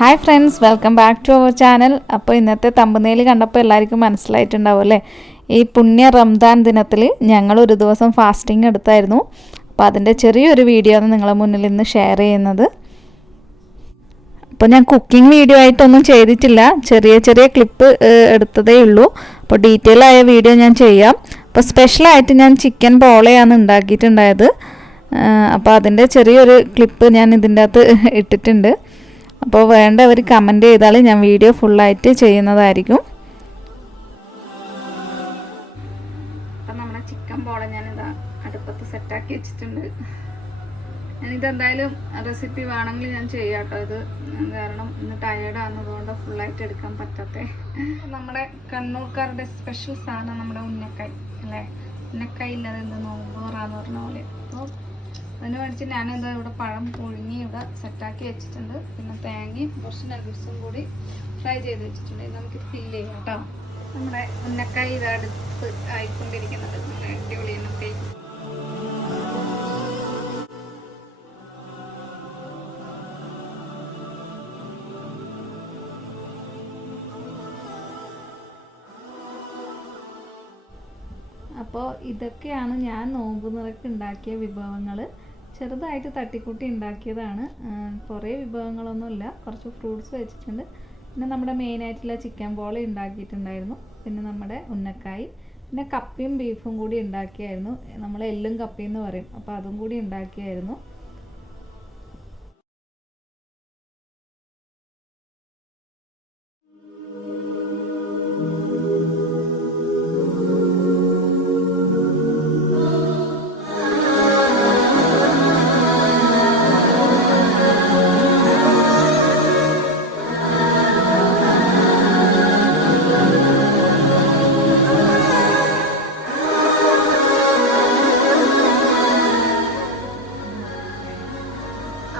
Hi friends, welcome back to our channel. അപ്പോൾ ഇന്നത്തെ തമ്പനയിൽ കണ്ടപ്പോൾ എല്ലാവർക്കും മനസ്സിലായിട്ടുണ്ടാവും അല്ലേ, ഈ പുണ്യ റംദാൻ ദിനത്തിൽ ഞങ്ങൾ ഒരു ദിവസം ഫാസ്റ്റിംഗ് എടുത്തായിരുന്നു. അപ്പോൾ അതിൻ്റെ ചെറിയൊരു വീഡിയോ ആണ് നിങ്ങളുടെ മുന്നിൽ ഇന്ന് ഷെയർ ചെയ്യുന്നത്. അപ്പോൾ ഞാൻ കുക്കിംഗ് വീഡിയോ ആയിട്ടൊന്നും ചെയ്തിട്ടില്ല, ചെറിയ ചെറിയ ക്ലിപ്പ് എടുത്തതേ ഉള്ളൂ. അപ്പോൾ ഡീറ്റെയിൽ ആയ വീഡിയോ ഞാൻ ചെയ്യാം. അപ്പോൾ സ്പെഷ്യലായിട്ട് ഞാൻ ചിക്കൻ പോളയാണ് ഉണ്ടാക്കിയിട്ടുണ്ടായത്. അപ്പോൾ അതിൻ്റെ ചെറിയൊരു ക്ലിപ്പ് ഞാൻ ഇതിൻ്റെ അകത്ത് ഇട്ടിട്ടുണ്ട്. അപ്പോൾ വേണ്ടവർ കമൻറ്റ് ചെയ്താൽ ഞാൻ വീഡിയോ ഫുള്ളായിട്ട് ചെയ്യുന്നതായിരിക്കും. അപ്പം നമ്മുടെ ചിക്കൻ പോള ഞാനിതാ അടുപ്പത്ത് സെറ്റാക്കി വെച്ചിട്ടുണ്ട്. ഞാനിതെന്തായാലും റെസിപ്പി വേണമെങ്കിൽ ഞാൻ ചെയ്യാം കേട്ടോ. ഇത് കാരണം ഇന്ന് ടയേർഡ് ആകുന്നതുകൊണ്ട് ഫുള്ളായിട്ട് എടുക്കാൻ പറ്റാത്തേ. നമ്മുടെ കണ്ണൂർക്കാരുടെ സ്പെഷ്യൽ സാധനം നമ്മുടെ ഉന്നക്കായ് അല്ലേ. ഉന്നക്കായ് ഇല്ലാതെ എന്ത് നോമ്പോറാന്ന് പറഞ്ഞ പോലെ. അപ്പോൾ അതിന് വേണ്ടിയിട്ട് ഞാനെന്താ ഇവിടെ പഴം പുഴുങ്ങി ഇവിടെ സെറ്റാക്കി വെച്ചിട്ടുണ്ട്. പിന്നെ തേങ്ങയും കുറച്ച് നഗറ്റ്സും കൂടി ഫ്രൈ ചെയ്ത് വെച്ചിട്ടുണ്ട്. നമുക്കിത് ഫില്ല് ചെയ്യാം കേട്ടോ. നമ്മുടെ ഉന്നക്കായ് ഇത് അടുത്ത് ആയിക്കൊണ്ടിരിക്കുന്നത്. അടിപൊളി ഉന്നക്കായ്. അപ്പോൾ ഇതൊക്കെയാണ് ഞാൻ നോമ്പുനിറക്ക് ഉണ്ടാക്കിയ വിഭവങ്ങൾ. ചെറുതായിട്ട് തട്ടിക്കൂട്ടി ഉണ്ടാക്കിയതാണ്. കുറേ വിഭവങ്ങളൊന്നുമില്ല, കുറച്ച് ഫ്രൂട്ട്സ് വെച്ചിട്ടുണ്ട്. പിന്നെ നമ്മുടെ മെയിനായിട്ടുള്ള ചിക്കൻ ബോൾ ഉണ്ടാക്കിയിട്ടുണ്ടായിരുന്നു. പിന്നെ നമ്മുടെ ഉന്നക്കായ്, പിന്നെ കപ്പയും ബീഫും കൂടി ഉണ്ടാക്കിയായിരുന്നു. നമ്മൾ എല്ലും കപ്പയും എന്ന് പറയും, അപ്പോൾ അതും കൂടി ഉണ്ടാക്കിയായിരുന്നു.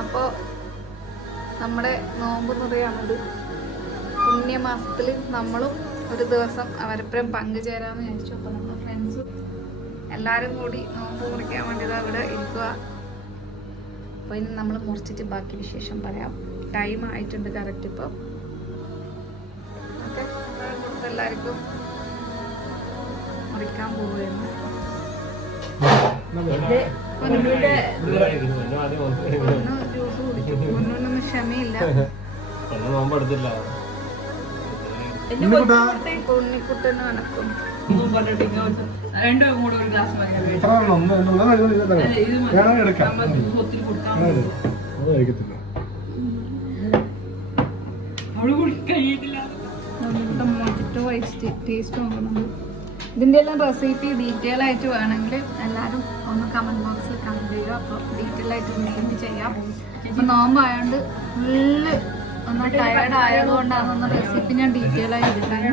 അപ്പോൾ നമ്മുടെ നോമ്പ് മുറിയാണത്. പുണ്യമാസത്തിൽ നമ്മളും ഒരു ദിവസം അവരപ്പുറം പങ്കുചേരാമെന്ന് വിചാരിച്ചു. അപ്പോൾ നമ്മുടെ ഫ്രണ്ട്സും എല്ലാവരും കൂടി നോമ്പ് മുറിക്കാൻ വേണ്ടിയിട്ട് അവിടെ ഇരിക്കുക. അപ്പോൾ ഇനി നമ്മൾ മുറിച്ചിട്ട് ബാക്കി വിശേഷം പറയാം. ടൈം ആയിട്ടുണ്ട് കറക്റ്റ് ഇപ്പോൾ. ഓക്കെ, എല്ലാവർക്കും മുറിക്കാൻ പോവുകയാണ്. ഒന്നും ക്ഷമയില്ല. ഉണ്ണിക്കുട്ടന് വണക്കും. ടേസ്റ്റ് നോക്കണം. ഇതിൻ്റെ എല്ലാം റെസിപ്പി ഡീറ്റെയിൽ ആയിട്ട് വേണമെങ്കിൽ എല്ലാവരും ഒന്ന് കമൻറ്റ് ബോക്സിൽ കമൻറ്റ് ചെയ്യുക. അപ്പോൾ ഡീറ്റെയിൽ ആയിട്ട് ഉണ്ടെങ്കിൽ ചെയ്യാം. അപ്പോൾ നോമ്പായതുകൊണ്ട് ഫുള്ള് ഒന്ന് ടയേർഡ് ആയതുകൊണ്ടാണ് റെസിപ്പി ഞാൻ ഡീറ്റെയിൽ ആയി എടുക്കാൻ.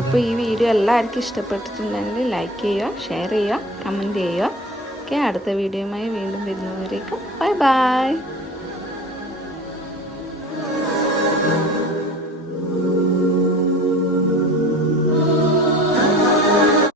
അപ്പോൾ ഈ വീഡിയോ എല്ലാവർക്കും ഇഷ്ടപ്പെട്ടിട്ടുണ്ടെങ്കിൽ ലൈക്ക് ചെയ്യുക, ഷെയർ ചെയ്യുക, കമൻറ്റ് ചെയ്യുക. ഓക്കെ, അടുത്ത വീഡിയോയുമായി വീണ്ടും വരുന്നവരേക്കും ബൈ ബൈ.